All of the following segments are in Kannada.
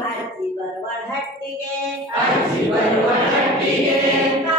ಅಜ್ಜಿ ಬರುವ ಹಟ್ಟಿಗೆ. ಅಜ್ಜಿ ಬರುವ ಹಟ್ಟಿಗೆ.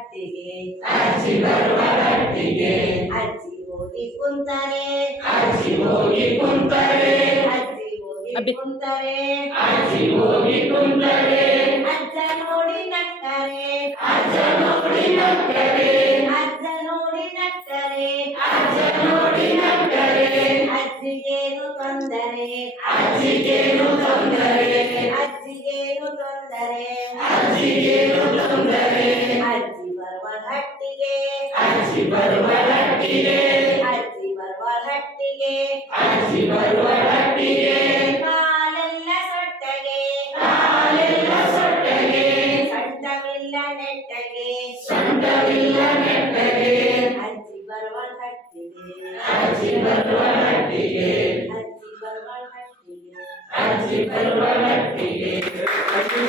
ಬರುವ ಅಜ್ಜಿ ಬರುವ ಗಟ್ಟಿಗೆ ಅಜ್ಜಿ ಹೋಗಿ ಕುಂತರೆ. ಅಜ್ಜಿ ಹೋಗಿ ಕುಂತರೆ. ಅಜ್ಜಿ ಹೋಗಿ ಕುಂತರೆ. ಅಜ್ಜಿ ಹೋಗಿ ಕುಂತರೆ. ಅಜ್ಜ ನೋಡಿ ನಕ್ಕರೆ. ಅಜ್ಜ ನೋಡಿ ನಕ್ಕರೆ. ಅಜ್ಜ ನೋಡಿ ನಕ್ಕರೆ. ಅಜ್ಜ ನೋಡಿ ನಕ್ಕರೆ. ಅಜ್ಜಿಗೇನು ತೊಂದರೆ. ಅಜ್ಜಿಗೇನು ತೊಂದರೆ. ಅಜ್ಜಿಗೇನು ತೊಂದರೆ. ಅಜ್ಜಿಗೇನು அச்சி வருவரட்டியே அச்சி வருவரட்டியே அச்சி வருவரட்டியே காலெல்ல சொட்டகே காலெல்ல சொட்டகே